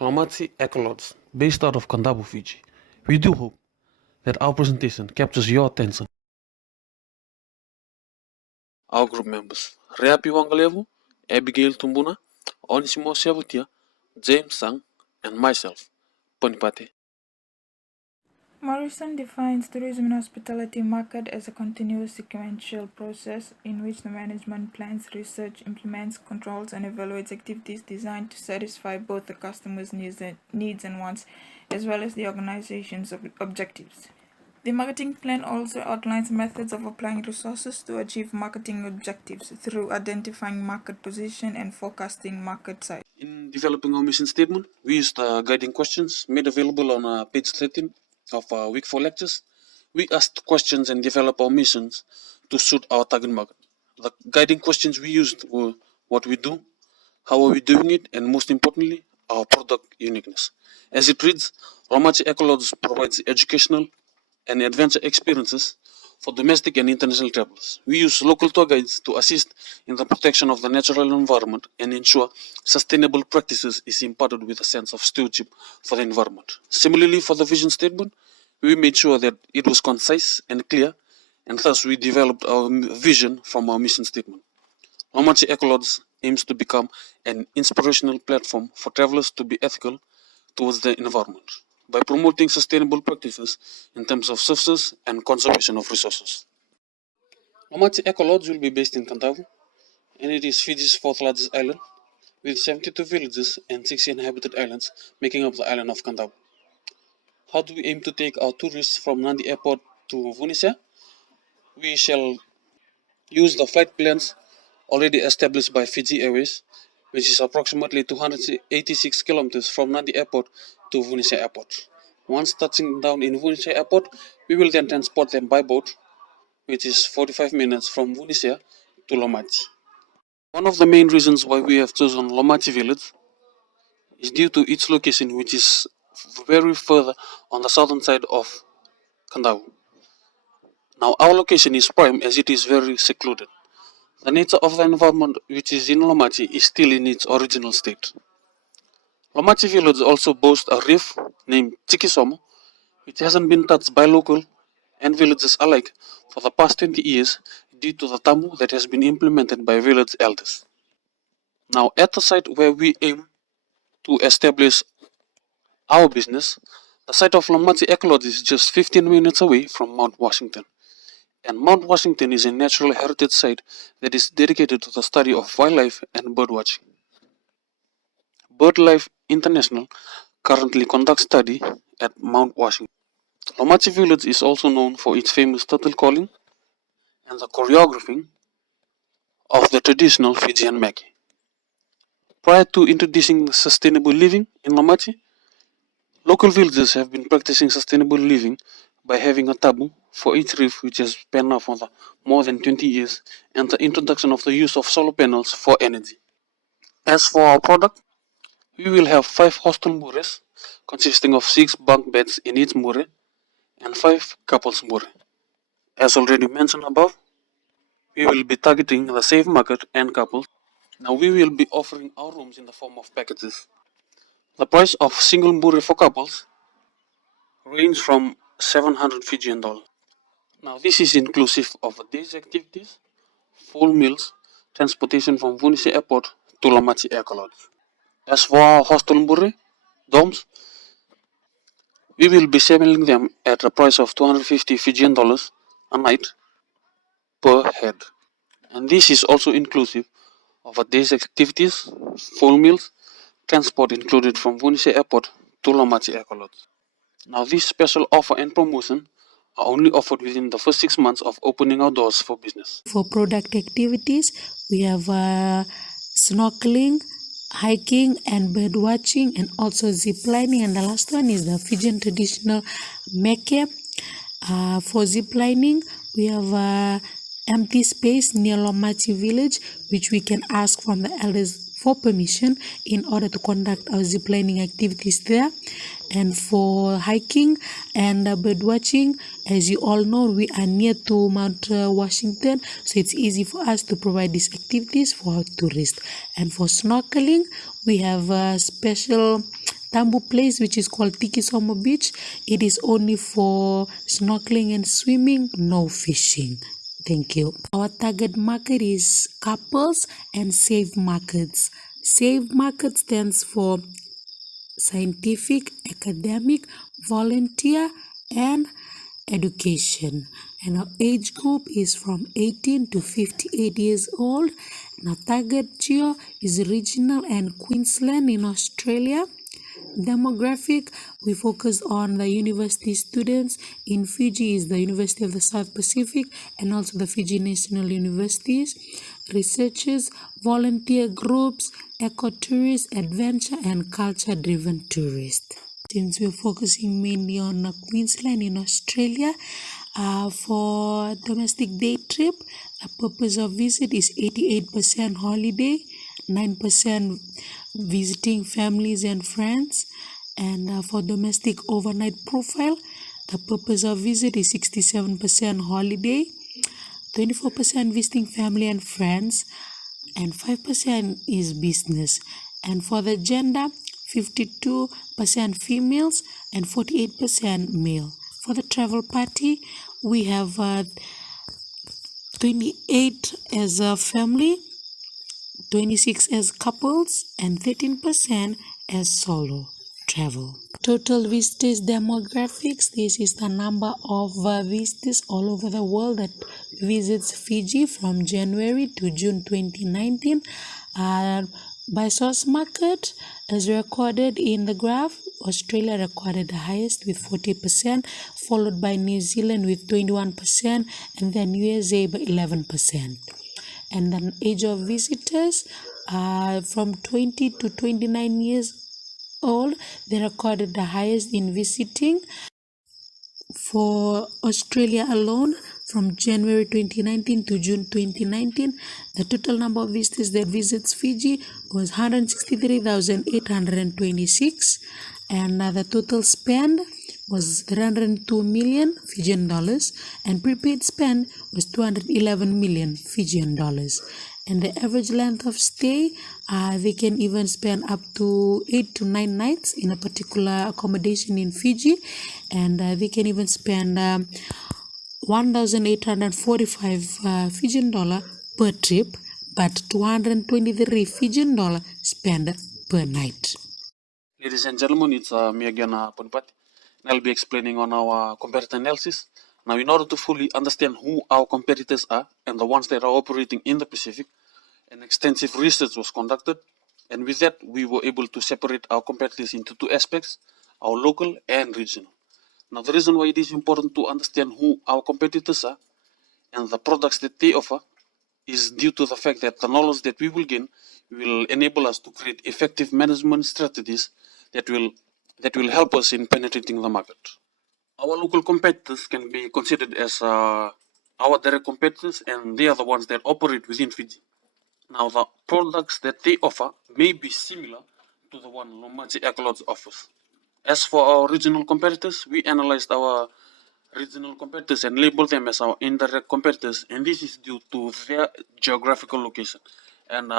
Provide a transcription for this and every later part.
Lomati Ecolots, based out of Kandabo, Fiji. We do hope that our presentation captures your attention. Our group members, Reapi Wangalevu, Abigail Tumbuna, Onisimo Sevutia, James Sang, and myself, Ponipate. Morrison defines tourism and hospitality market as a continuous sequential process in which the management plans, research, implements, controls, and evaluates activities designed to satisfy both the customer's needs and wants, as well as the organization's objectives. The marketing plan also outlines methods of applying resources to achieve marketing objectives through identifying market position and forecasting market size. In developing our mission statement, we used guiding questions made available on page 13 of week 4 lectures. We asked questions and developed our missions to suit our target market. The guiding questions we used were what we do, how are we doing it, and most importantly, our product uniqueness. As it reads, Romachi Ecolods provides educational and adventure experiences for domestic and international travelers. We use local tour guides to assist in the protection of the natural environment and ensure sustainable practices is imparted with a sense of stewardship for the environment. Similarly, for the vision statement, we made sure that it was concise and clear, and thus we developed our vision from our mission statement. Romachi Ecolods aims to become an inspirational platform for travelers to be ethical towards the environment by promoting sustainable practices in terms of services and conservation of resources. Romachi Ecolodge will be based in Kandavo, and it is Fiji's fourth largest island, with 72 villages and 6 inhabited islands making up the island of Kandavo. How do we aim to take our tourists from Nandi Airport to Vunisea? We shall use the flight plans already established by Fiji Airways, which is approximately 286 kilometers from Nandi Airport to Vunisea Airport. Once touching down in Vunisea Airport, we will then transport them by boat, which is 45 minutes from Vunisea to Lomati. One of the main reasons why we have chosen Lomati village is due to its location, which is very further on the southern side of Kandau. Now, our location is prime as it is very secluded. The nature of the environment which is in Lomati is still in its original state. Lomati village also boasts a reef named Chikisomo, which hasn't been touched by local and villagers alike for the past 20 years due to the tamu that has been implemented by village elders. Now, at the site where we aim to establish our business, the site of Lomati Ecology is just 15 minutes away from Mount Washington. And Mount Washington is a natural heritage site that is dedicated to the study of wildlife and birdwatching. BirdLife International currently conducts study at Mount Washington. Lomati village is also known for its famous turtle calling and the choreographing of the traditional Fijian maki. Prior to introducing sustainable living in Lomati, local villagers have been practicing sustainable living by having a taboo for each reef which has been now for more than 20 years and the introduction of the use of solar panels for energy. As for our product, we will have 5 hostel mures consisting of 6 bunk beds in each mure and 5 couples mure. As already mentioned above, we will be targeting the safe market and couples. Now we will be offering our rooms in the form of packages. The price of single mure for couples range from 700 Fijian dollars. Now this is inclusive of day's activities, full meals, transportation from Vunisi Airport to Lomati Air Lodge. As for our hostel mure dorms, we will be selling them at a price of 250 Fijian dollars a night per head. And this is also inclusive of a day's activities, full meals, transport included from Vunisi Airport to Lomati Air Lodge. Now this special offer and promotion are only offered within the first 6 months of opening our doors for business. For product activities, we have snorkeling, hiking and bird watching, and also zip lining, and the last one is the Fijian traditional meke. For zip lining, we have empty space near Lomati village which we can ask from the elders for permission in order to conduct our zip lining activities there. And for hiking and bird watching, as you all know, we are near to Mount Washington, so it's easy for us to provide these activities for our tourists. And for snorkeling, we have special Tambu place, which is called Tikisomo Beach, it is only for snorkeling and swimming, no fishing. Thank you. Our target market is couples and safe markets. Safe market stands for scientific, academic, volunteer, and education. And our age group is from 18 to 58 years old. And our target geo is regional and Queensland in Australia. Demographic, we focus on the university students. In Fiji is the University of the South Pacific and also the Fiji National Universities. Researchers, volunteer groups, ecotourists, adventure and culture driven tourists. Since we're focusing mainly on Queensland in Australia, for domestic day trip, the purpose of visit is 88% holiday, 9% visiting families and friends, and for domestic overnight profile, the purpose of visit is 67% holiday, 24% visiting family and friends, and 5% is business. And for the gender, 52% females and 48% male. For the travel party, we have 28 as a family, 26 as couples, and 13% as solo travel. Total visitors demographics, this is the number of visitors all over the world that visits Fiji from January to June 2019. By source market, as recorded in the graph, Australia recorded the highest with 40%, followed by New Zealand with 21%, and then USA by 11%. And then age of visitors, from 20 to 29 years old, they recorded the highest in visiting. For Australia alone, from January 2019 to June 2019, the total number of visitors that visits Fiji was 163,826, and the total spend was 302 million Fijian dollars, and prepaid spend was 211 million Fijian dollars. And the average length of stay, they can even spend up to 8 to 9 nights in a particular accommodation in Fiji, and they can even spend 1,845 Fijian dollar per trip, but 223 Fijian dollar spent per night. Ladies and gentlemen, it's me again, Ponipati, and I'll be explaining on our competitor analysis. Now, in order to fully understand who our competitors are and the ones that are operating in the Pacific, an extensive research was conducted, and with that, we were able to separate our competitors into two aspects, our local and regional. Now, the reason why it is important to understand who our competitors are and the products that they offer is due to the fact that the knowledge that we will gain will enable us to create effective management strategies that will help us in penetrating the market. Our local competitors can be considered as our direct competitors, and they are the ones that operate within Fiji. Now, the products that they offer may be similar to the one Lomachi Ecology offers. As for our regional competitors, we analyzed our regional competitors and labeled them as our indirect competitors, and this is due to their geographical location, and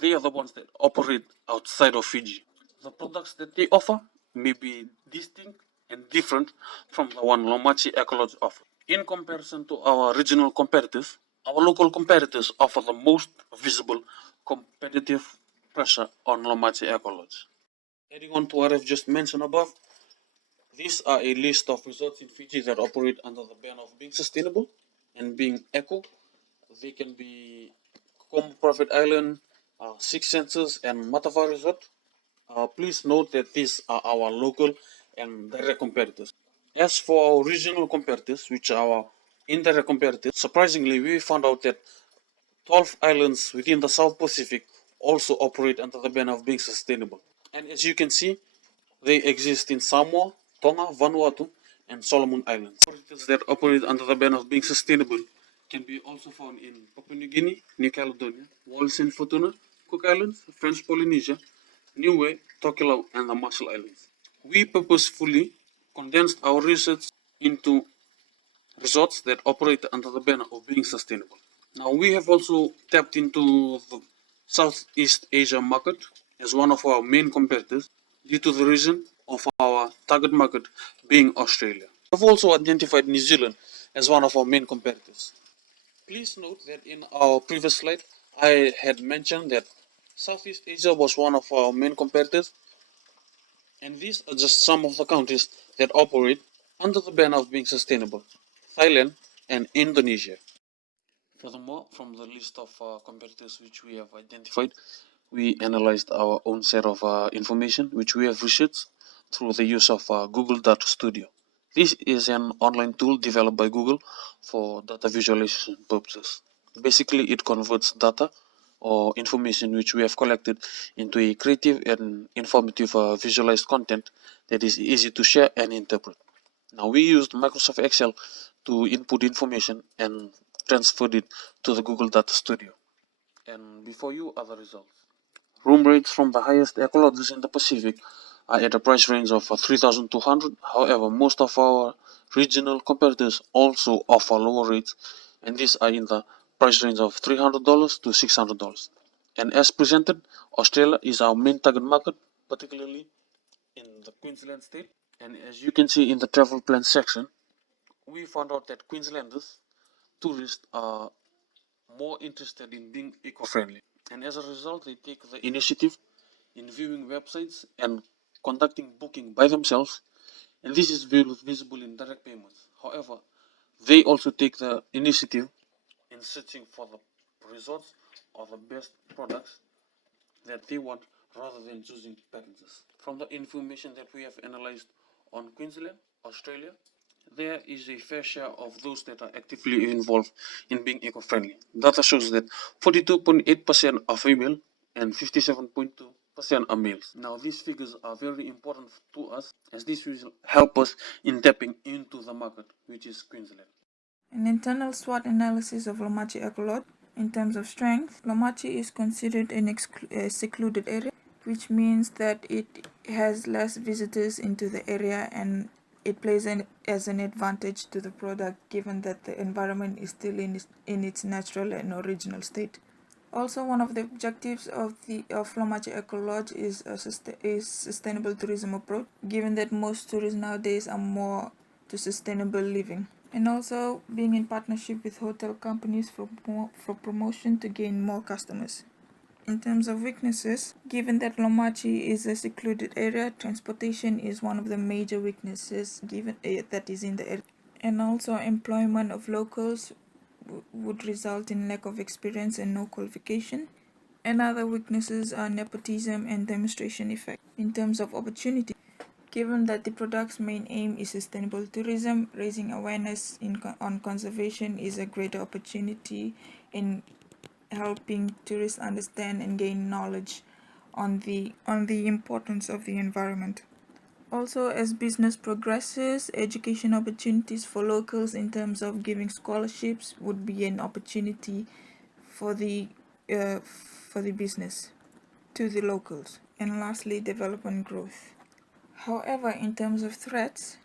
they are the ones that operate outside of Fiji. The products that they offer may be distinct and different from the one Lomachi Ecology offers. In comparison to our regional competitors, our local competitors offer the most visible competitive pressure on Lomachi Ecology. Adding on to what I've just mentioned above, these are a list of resorts in Fiji that operate under the ban of being sustainable and being eco. They can be Kokomo Private Island, Six Senses, and Matava Resort. Please note that these are our local and direct competitors. As for our regional competitors, which are our indirect competitors, surprisingly, we found out that 12 islands within the South Pacific also operate under the ban of being sustainable. And as you can see, they exist in Samoa, Tonga, Vanuatu, and Solomon Islands. Operators that operate under the ban of being sustainable can be also found in Papua New Guinea, New Caledonia, Wallis and Futuna, Cook Islands, French Polynesia, Niue, Tokelau, and the Marshall Islands. We purposefully condensed our research into resorts that operate under the banner of being sustainable. Now, we have also tapped into the Southeast Asia market as one of our main competitors. due to the reason of our target market being Australia. We have also identified New Zealand as one of our main competitors. Please note that in our previous slide, I had mentioned that Southeast Asia was one of our main competitors, and these are just some of the countries that operate under the banner of being sustainable: Thailand and Indonesia. Furthermore, from the list of competitors which we have identified, we analyzed our own set of information which we have researched through the use of Google Data Studio. This is an online tool developed by Google for data visualization purposes. Basically, it converts data or information which we have collected into a creative and informative visualized content that is easy to share and interpret. Now, we used Microsoft Excel to input information and transferred it to the Google Data Studio. And before you are the results. Room rates from the highest ecologies in the Pacific are at a price range of 3,200. However, most of our regional competitors also offer lower rates, and these are in the price range of $300 to $600. And as presented, Australia is our main target market, particularly in the Queensland state. And as you can see in the travel plan section, we found out that Queenslanders, tourists, are more interested in being eco-friendly. And as a result, they take the initiative in viewing websites and conducting booking by themselves, and this is visible in direct payments. However, they also take the initiative in searching for the resorts or the best products that they want rather than choosing packages. From the information that we have analyzed on Queensland, Australia, there is a fair share of those that are actively involved in being eco-friendly. Data shows that 42.8% are female and 57.2% are males. Now, these figures are very important to us as this will help us in tapping into the market, which is Queensland. An internal SWOT analysis of Lomachi Ecolodge. In terms of strength, Lomachi is considered a secluded area, which means that it has less visitors into the area and it plays as an advantage to the product given that the environment is still in its natural and original state. Also, one of the objectives of Lomachi Ecolodge is sustainable tourism approach, given that most tourists nowadays are more to sustainable living. And also being in partnership with hotel companies for promotion to gain more customers. In terms of weaknesses, given that Lomachi is a secluded area, transportation is one of the major weaknesses given that is in the area. And also employment of locals would result in lack of experience and no qualification. And other weaknesses are nepotism and demonstration effect. In terms of opportunity, given that the product's main aim is sustainable tourism, raising awareness on conservation is a greater opportunity in helping tourists understand and gain knowledge on the importance of the environment. Also, as business progresses, education opportunities for locals in terms of giving scholarships would be an opportunity for the business to the locals. And lastly, development growth. However, in terms of threats,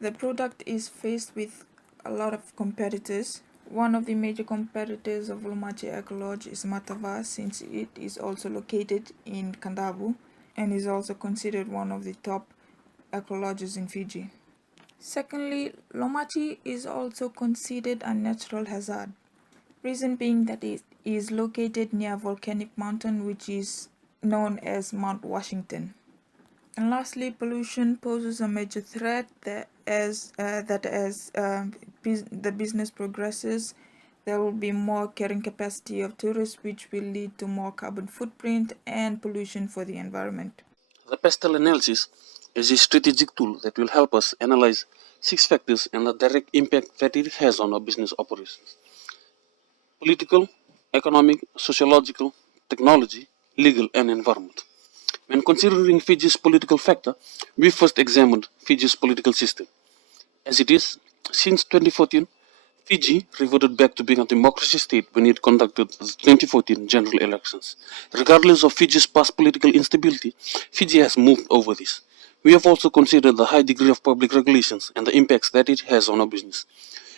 the product is faced with a lot of competitors. One of the major competitors of Lomachi Ecolodge is Matava, since it is also located in Kandavu and is also considered one of the top ecolodges in Fiji. Secondly, Lomachi is also considered a natural hazard. Reason being that it is located near a volcanic mountain which is known as Mount Washington. And lastly, pollution poses a major threat that as the business progresses, there will be more carrying capacity of tourists, which will lead to more carbon footprint and pollution for the environment. The pestle analysis is a strategic tool that will help us analyze 6 factors and the direct impact that it has on our business operations: political, economic, sociological, technology, legal, and environment. When considering Fiji's political factor, we first examined Fiji's political system. As it is, since 2014, Fiji reverted back to being a democracy state when it conducted the 2014 general elections. Regardless of Fiji's past political instability, Fiji has moved over this. We have also considered the high degree of public regulations and the impacts that it has on our business.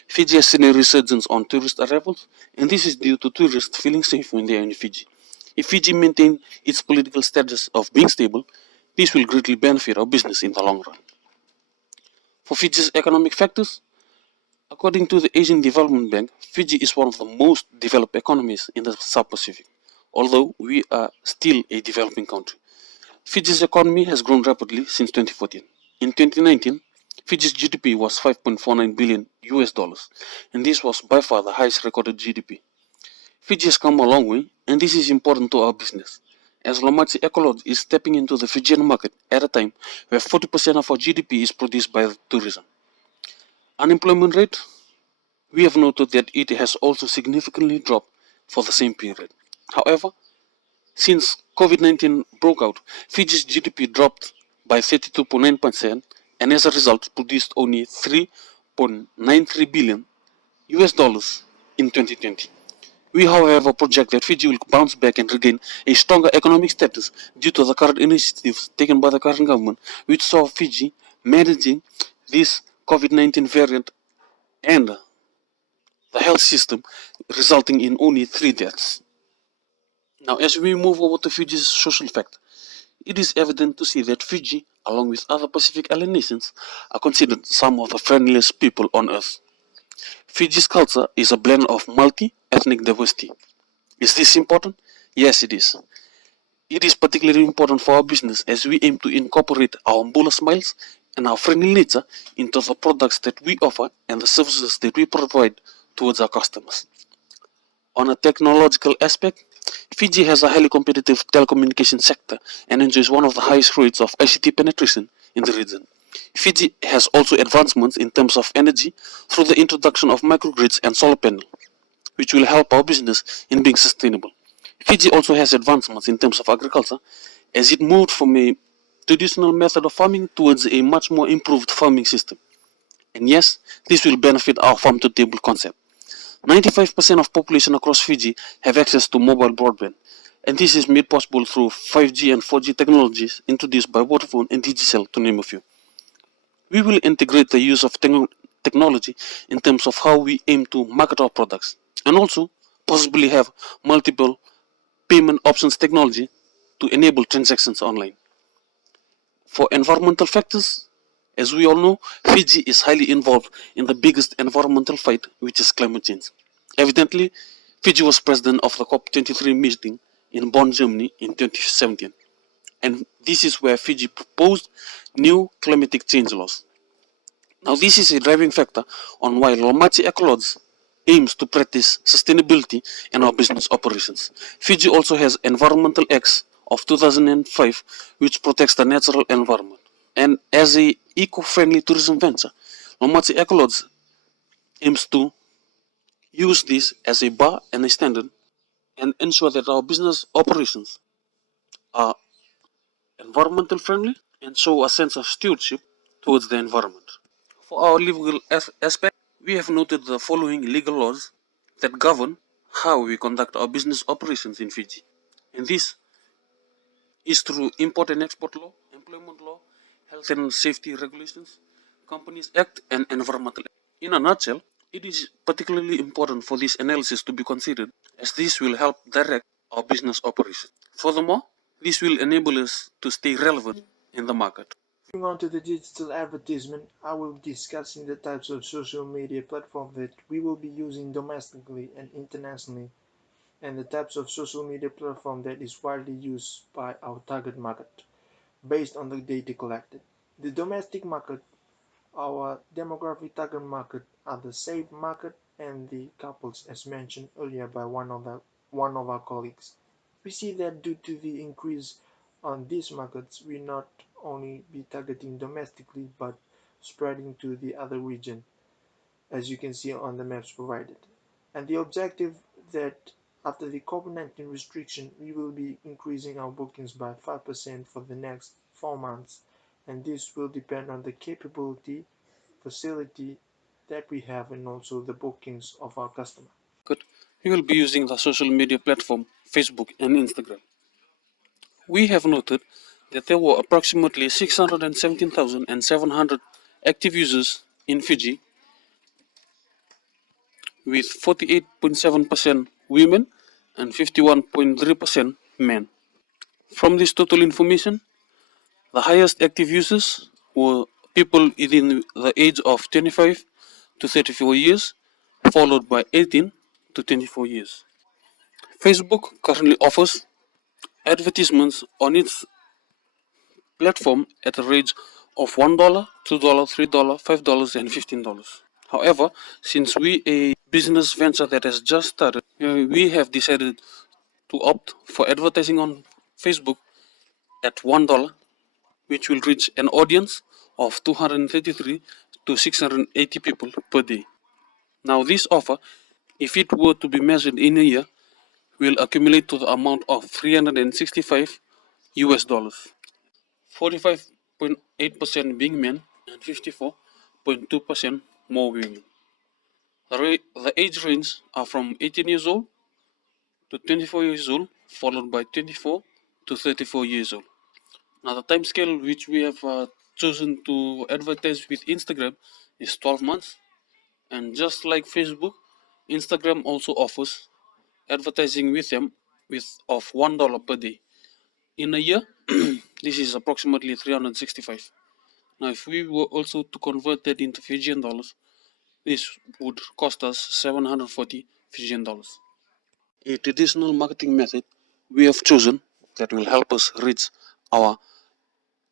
Fiji has seen a resurgence on tourist arrivals, and this is due to tourists feeling safe when they are in Fiji. If Fiji maintains its political status of being stable, This will greatly benefit our business in the long run. For Fiji's economic factors, according to the Asian Development Bank, Fiji is one of the most developed economies in the South Pacific, although we are still a developing country. Fiji's economy has grown rapidly since 2014. In 2019, Fiji's GDP was 5.49 billion US dollars, and this was by far the highest recorded GDP. Fiji has come a long way, and this is important to our business, as Lomachi Ecolodge is stepping into the Fijian market at a time where 40% of our GDP is produced by tourism. Unemployment rate, we have noted that it has also significantly dropped for the same period. However, since COVID-19 broke out, Fiji's GDP dropped by 32.9% and as a result produced only 3.93 billion US dollars in 2020. We, however, project that Fiji will bounce back and regain a stronger economic status due to the current initiatives taken by the current government, which saw Fiji managing this COVID-19 variant and the health system, resulting in only 3 deaths. Now, as we move over to Fiji's social factor, it is evident to see that Fiji, along with other Pacific Island nations, are considered some of the friendliest people on earth. Fiji's culture is a blend of multi-ethnic diversity. Is this important? Yes, it is. It is particularly important for our business as we aim to incorporate our Mbula smiles and our friendly nature into the products that we offer and the services that we provide towards our customers. On a technological aspect, Fiji has a highly competitive telecommunication sector and enjoys one of the highest rates of ICT penetration in the region. Fiji has also advancements in terms of energy through the introduction of microgrids and solar panels, which will help our business in being sustainable. Fiji also has advancements in terms of agriculture as it moved from a traditional method of farming towards a much more improved farming system. And yes, this will benefit our farm to table concept. 95% of population across Fiji have access to mobile broadband, and this is made possible through 5G and 4G technologies introduced by Vodafone and Digicel, to name a few. We will integrate the use of technology in terms of how we aim to market our products, and also possibly have multiple payment options technology to enable transactions online. For environmental factors, as we all know, Fiji is highly involved in the biggest environmental fight, which is climate change. Evidently, Fiji was president of the COP23 meeting in Bonn, Germany in 2017. And this is where Fiji proposed new climatic change laws. Now, this is a driving factor on why Lomachi Ecolodge aims to practice sustainability in our business operations. Fiji also has Environmental Acts of 2005, which protects the natural environment. And as a eco-friendly tourism venture, Lomachi Ecolodge aims to use this as a bar and a standard and ensure that our business operations are environmental friendly and show a sense of stewardship towards the environment. For our legal aspect, we have noted the following legal laws that govern how we conduct our business operations in Fiji. And this is through import and export law, employment law, health and safety regulations, Companies Act, and environmental. In a nutshell, it is particularly important for this analysis to be considered as this will help direct our business operations. Furthermore, this will enable us to stay relevant in the market. Moving on to the digital advertisement, I will be discussing the types of social media platforms that we will be using domestically and internationally, and the types of social media platform that is widely used by our target market, based on the data collected. The domestic market, our demographic target market, are the same market and the couples as mentioned earlier by one of our colleagues. We see that due to the increase on these markets, we not only be targeting domestically but spreading to the other region, as you can see on the maps provided. And the objective that after the COVID-19 restriction, we will be increasing our bookings by 5% for the next 4 months, and this will depend on the capability, facility that we have, and also the bookings of our customer. We will be using the social media platform Facebook and Instagram. We have noted that there were approximately 617,700 active users in Fiji, with 48.7% women and 51.3% men. From this total information, The highest active users were people within the age of 25 to 34 years, followed by 18 to 24 years. Facebook currently offers advertisements on its platform at a range of $1, $2, $3, $5, and $15. However, since we a business venture that has just started, we have decided to opt for advertising on Facebook at $1, which will reach an audience of 233 to 680 people per day. Now, this offer, if it were to be measured in a year, will accumulate to the amount of 365 US dollars, 45.8% being men and 54.2% more women. The age range are from 18 years old to 24 years old, followed by 24 to 34 years old. Now, the time scale which we have chosen to advertise with Instagram is 12 months. And just like Facebook, Instagram also offers advertising with them with of $1 per day. In a year, this is approximately 365. Now, if we were also to convert that into Fijian dollars, this would cost us 740 Fijian dollars. A traditional marketing method we have chosen that will help us reach our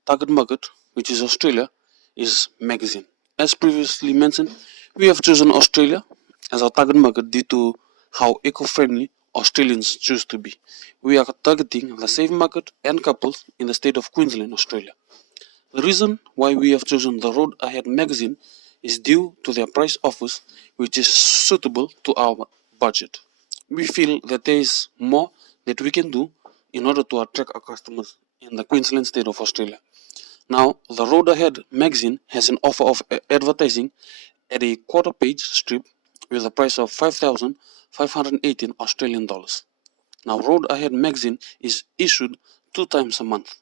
target market, which is Australia, is magazine. As previously mentioned, we have chosen Australia as our target market due to how eco-friendly Australians choose to be. We are targeting the same market and couples in the state of Queensland, Australia. The reason why we have chosen the Road Ahead magazine is due to their price offers, which is suitable to our budget. We feel that there is more that we can do in order to attract our customers in the Queensland state of Australia. Now, the Road Ahead magazine has an offer of advertising at a quarter page strip with a price of 5,518 Australian dollars. Now, Road Ahead magazine is issued 2 times a month,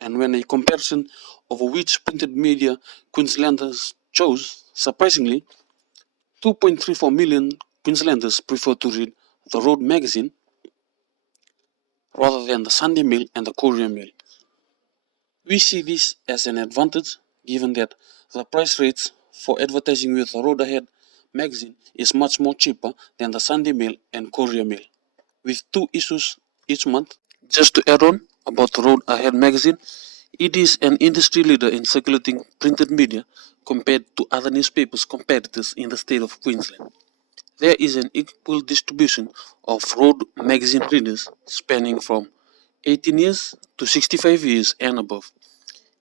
and when a comparison of which printed media Queenslanders chose, surprisingly, 2.34 million Queenslanders prefer to read the Road magazine rather than the Sunday Mail and the Courier Mail. We see this as an advantage given that the price rates for advertising with the Road Ahead magazine is much more cheaper than the Sunday Mail and Courier Mail, with 2 issues each month. Just to add on about the Road Ahead magazine, it is an industry leader in circulating printed media compared to other newspapers competitors in the state of Queensland. There is an equal distribution of Road magazine readers spanning from 18 years to 65 years and above.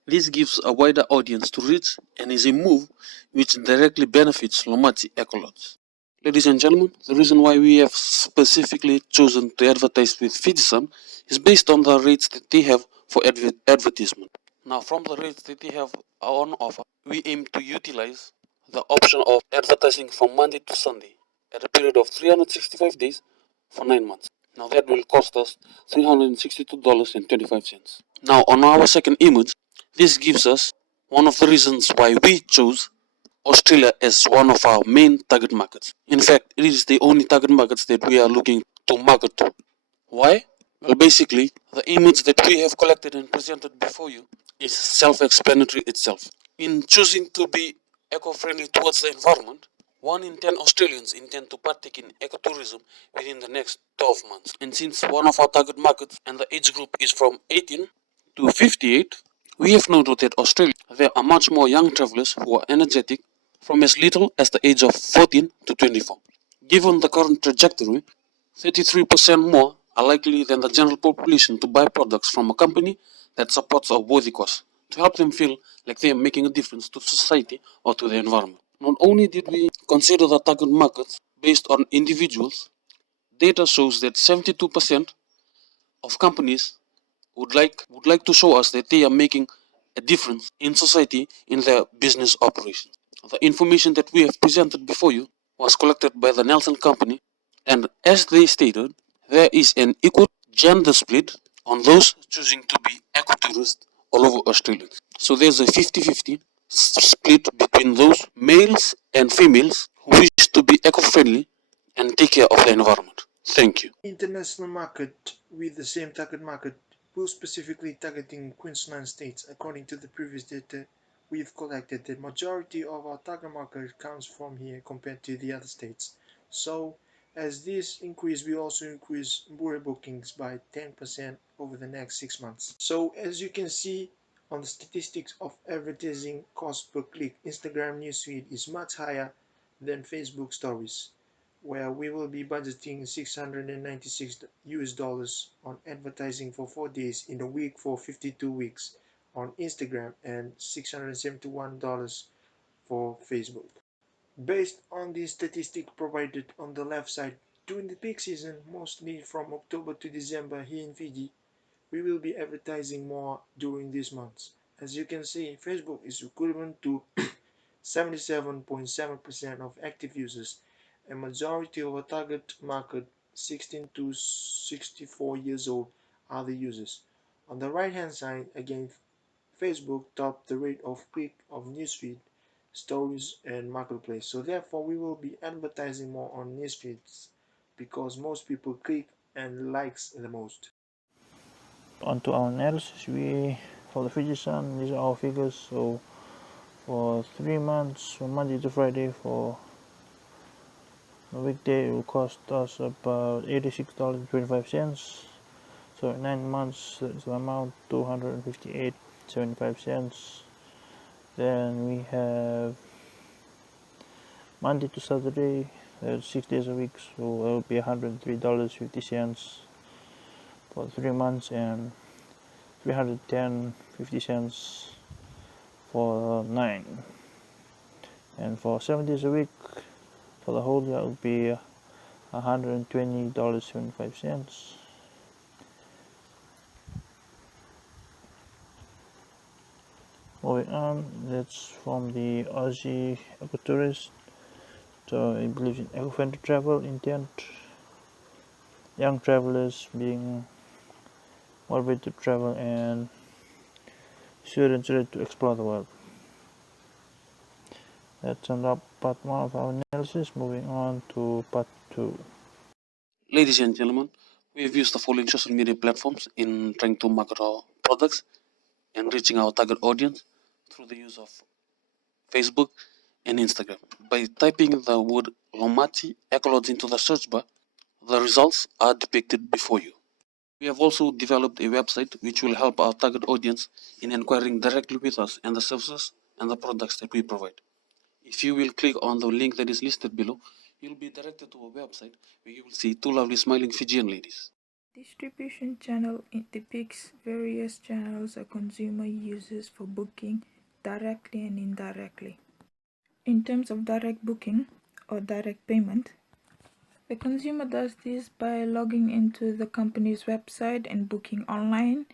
This gives a wider audience to reach and is a move which directly benefits Lomati ecolots. Ladies and gentlemen, the reason why we have specifically chosen to advertise with Fijisam is based on the rates that they have for advertisement. Now, from the rates that they have on offer, we aim to utilize the option of advertising from Monday to Sunday at a period of 365 days for 9 months. Now, that will cost us $362.25. Now, on our second image, this gives us one of the reasons why we chose Australia as one of our main target markets. In fact, it is the only target markets that we are looking to market to. Why? Well, basically, the image that we have collected and presented before you is self-explanatory itself. In choosing to be eco-friendly towards the environment, 1 in 10 Australians intend to partake in ecotourism within the next 12 months. And since one of our target markets and the age group is from 18 to 58, we have noted that Australia, there are much more young travelers who are energetic from as little as the age of 14 to 24. Given the current trajectory, 33% more are likely than the general population to buy products from a company that supports a worthy cause to help them feel like they are making a difference to society or to the environment. Not only did we consider the target markets based on individuals, data shows that 72% of companies would like to show us that they are making a difference in society in their business operations. The information that we have presented before you was collected by the Nelson Company, and as they stated, there is an equal gender split on those choosing to be ecotourists all over Australia. So there's a 50-50 split between those males and females who wish to be eco-friendly and take care of the environment. Thank you. International market with the same target market We're specifically targeting Queensland states. According to the previous data we've collected, the majority of our target market comes from here compared to the other states. So as this increase, we also increase Bure bookings by 10% over the next 6 months. So as you can see on the statistics of advertising cost per click, Instagram newsfeed is much higher than Facebook stories, where we will be budgeting $696 on advertising for 4 days in a week for 52 weeks on Instagram and $671 for Facebook. Based on the statistic provided on the left side, during the peak season, mostly from October to December here in Fiji, we will be advertising more during these months. As you can see, Facebook is equivalent to 77.7% of active users. A majority of our target market, 16 to 64 years old, are the users. On the right hand side, again, Facebook topped the rate of click of newsfeed, stories, and marketplace. So therefore, we will be advertising more on newsfeeds because most people click and likes the most. Onto our analysis, for the Fiji Sun, these are our figures. So for 3 months, from Monday to Friday, for a weekday, it will cost us about $86.25. So 9 months, that's the amount, $258.75. Then we have Monday to Saturday, 6 days a week, so it will be $103.50 for 3 months and $310.50 for 9. And for 7 days a week, for the whole year, it will be $120.75. Moving on, that's from the Aussie ecotourist. So he believes in eco-friendly travel intent. Young travelers being motivated to travel and students ready to explore the world. That sums up part 1 of our analysis. Moving on to part 2. Ladies and gentlemen, we have used the following social media platforms in trying to market our products and reaching our target audience through the use of Facebook and Instagram. By typing the word Lomati Ecology into the search bar, the results are depicted before you. We have also developed a website which will help our target audience in inquiring directly with us and the services and the products that we provide. If you will click on the link that is listed below, you'll be directed to a website where you will see two lovely smiling Fijian ladies. Distribution channel depicts various channels a consumer uses for booking directly and indirectly. In terms of direct booking or direct payment, the consumer does this by logging into the company's website and booking online,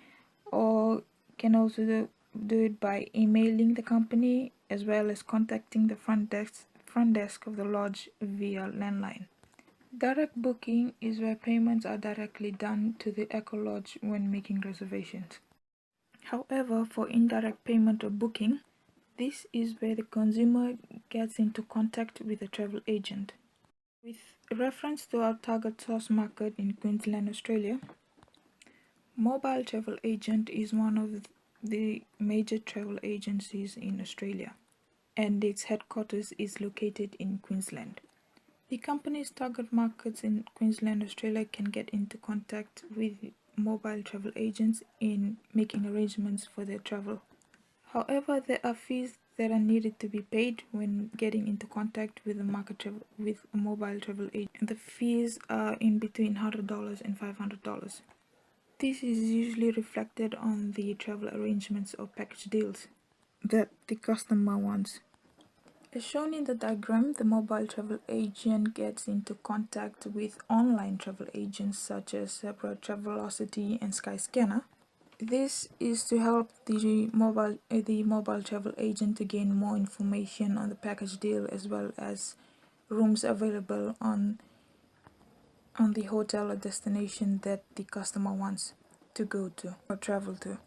or can also do it by emailing the company as well as contacting the front desk of the lodge via landline. Direct booking is where payments are directly done to the Eco Lodge when making reservations. However, for indirect payment or booking, this is where the consumer gets into contact with a travel agent. With reference to our target source market in Queensland, Australia, Mobile Travel Agent is one of the major travel agencies in Australia, and its headquarters is located in Queensland. The company's target markets in Queensland, Australia can get into contact with mobile travel agents in making arrangements for their travel. However, there are fees that are needed to be paid when getting into contact with a mobile travel agent. The fees are in between $100 and $500. This is usually reflected on the travel arrangements or package deals that the customer wants. As shown in the diagram, the mobile travel agent gets into contact with online travel agents such as Travelocity and Skyscanner. This is to help the mobile travel agent to gain more information on the package deal as well as rooms available on the hotel or destination that the customer wants to go to or travel to.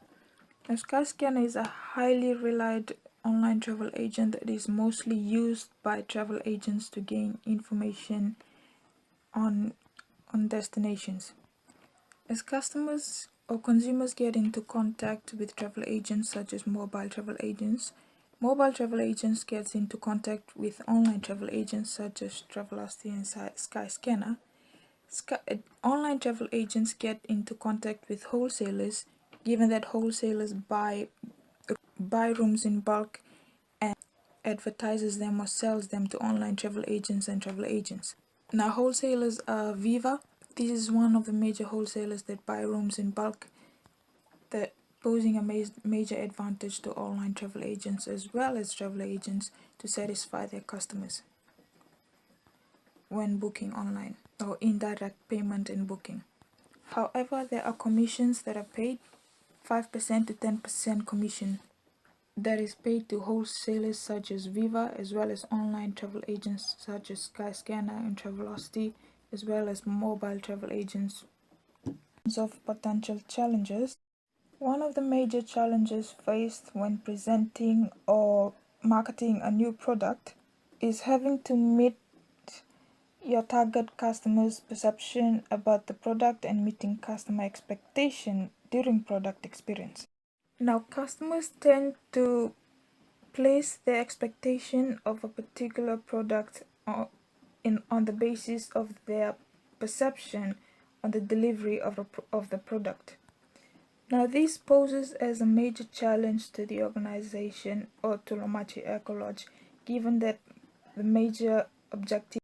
Now, Skyscanner is a highly relied online travel agent that is mostly used by travel agents to gain information on destinations. As customers or consumers get into contact with travel agents such as mobile travel agents. Mobile travel agents get into contact with online travel agents such as Travelocity and Skyscanner. Online travel agents get into contact with wholesalers, given that wholesalers buy rooms in bulk and advertises them or sells them to online travel agents and travel agents. Now, wholesalers are Viva. This is one of the major wholesalers that buy rooms in bulk, that posing a major advantage to online travel agents as well as travel agents to satisfy their customers when booking online, or indirect payment in booking. However, there are commissions that are paid, 5% to 10% commission that is paid to wholesalers such as Viva, as well as online travel agents such as Skyscanner and Travelocity, as well as mobile travel agents. Of potential challenges. One of the major challenges faced when presenting or marketing a new product is having to meet your target customer's perception about the product and meeting customer expectation during product experience. Now, customers tend to place their expectation of a particular product on the basis of their perception on the delivery of the product. Now, this poses as a major challenge to the organization or to Lomachi Ecolodge, given that the major objective